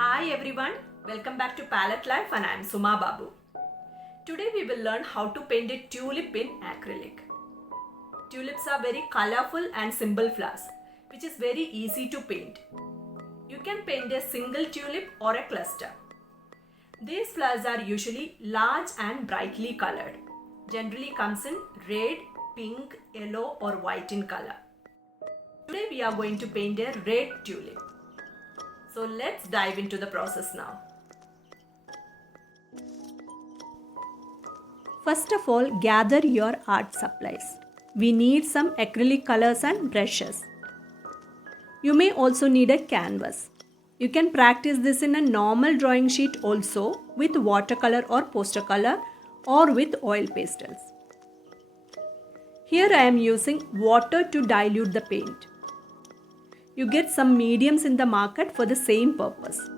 Hi everyone, welcome back to Palette Life and I am Suma Babu. Today we will learn how to paint a tulip in acrylic. Tulips are very colorful and simple flowers which is very easy to paint. You can paint a single tulip or a cluster. These flowers are usually large and brightly colored. Generally comes in red, pink, yellow or white in color. Today we are going to paint a red tulip. So let's dive into the process now. First of all, gather your art supplies. We need some acrylic colors and brushes. You may also need a canvas. You can practice this in a normal drawing sheet also with watercolor or poster color or with oil pastels. Here I am using water to dilute the paint. You get some mediums in the market for the same purpose.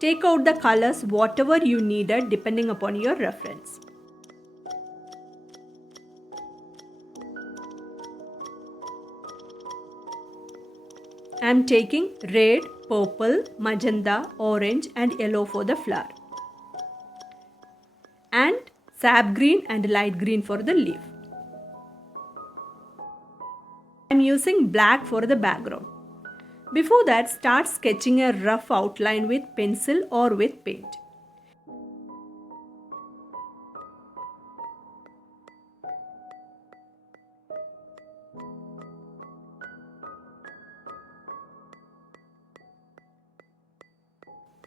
Take out the colors whatever you needed depending upon your reference. I am taking red, purple, magenta, orange and yellow for the flower. And sap green and light green for the leaf. I am using black for the background. Before that, start sketching a rough outline with pencil or with paint.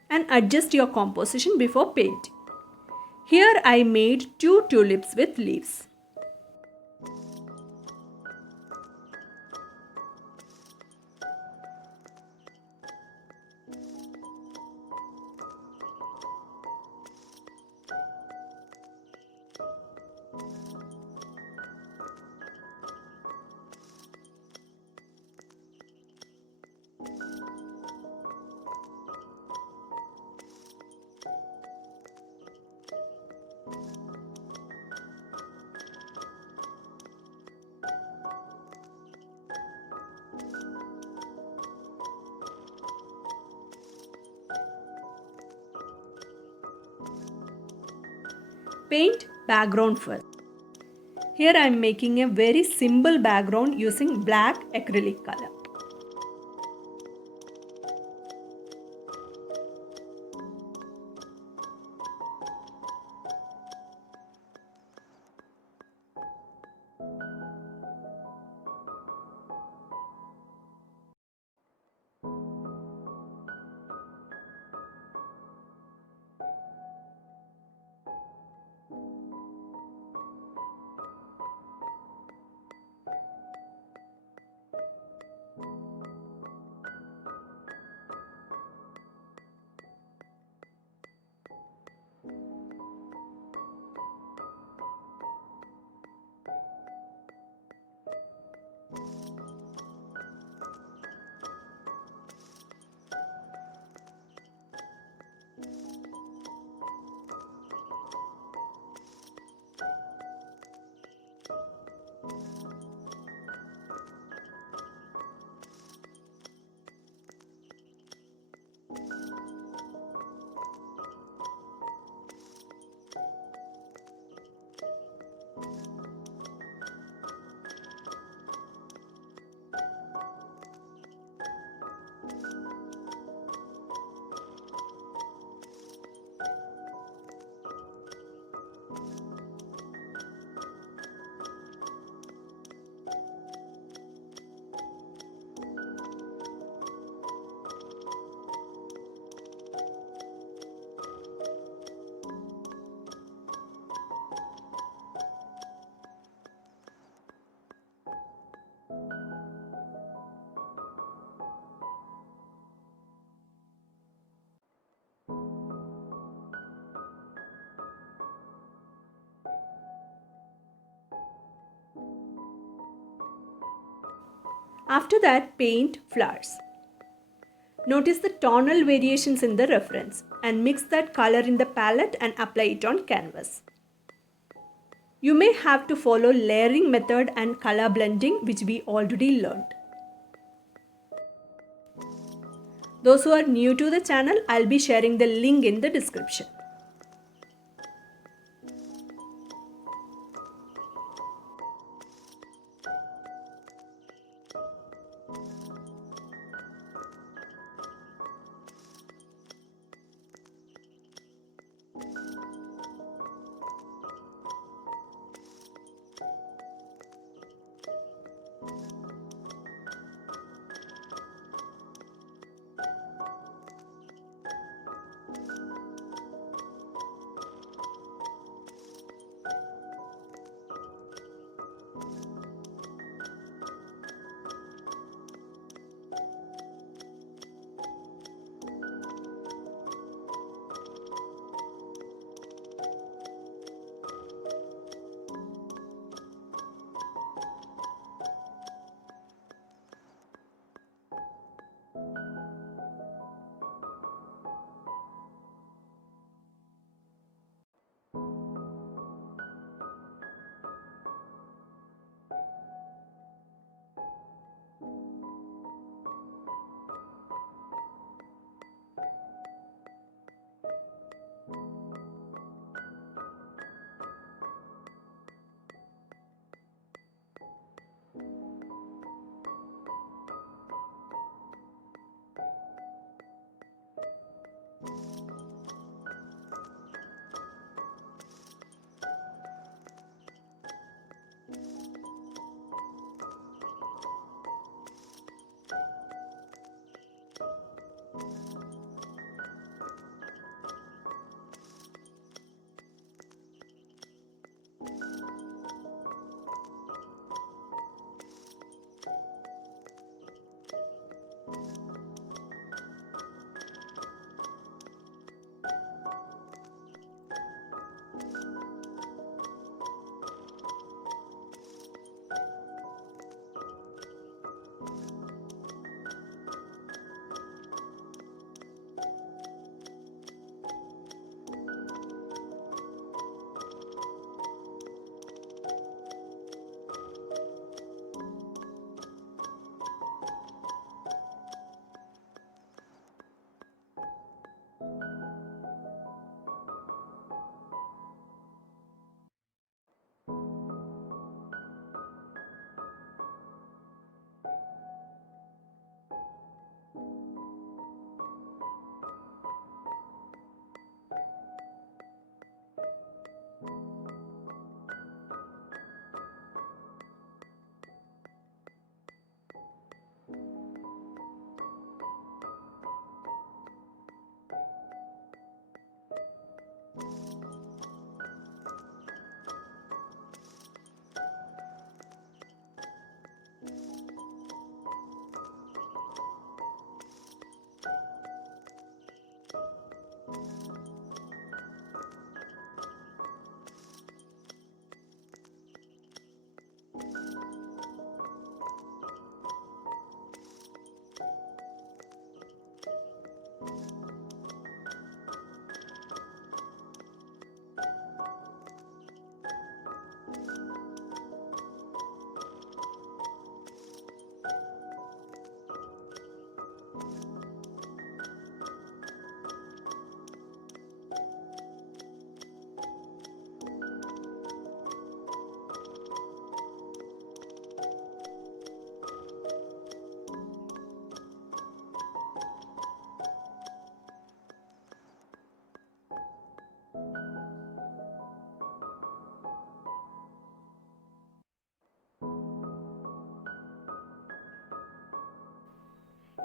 And adjust your composition before painting. Here I made 2 tulips with leaves. Paint background first. Here I am making a very simple background using black acrylic color. After that, paint flowers. Notice the tonal variations in the reference and mix that color in the palette and apply it on canvas. You may have to follow layering method and color blending, which we already learned. Those who are new to the channel, I'll be sharing the link in the description.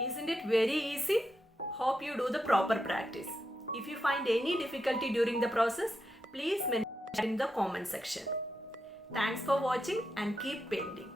Isn't it very easy? Hope you do the proper practice. If you find any difficulty during the process, please mention in the comment section. Thanks for watching and keep painting.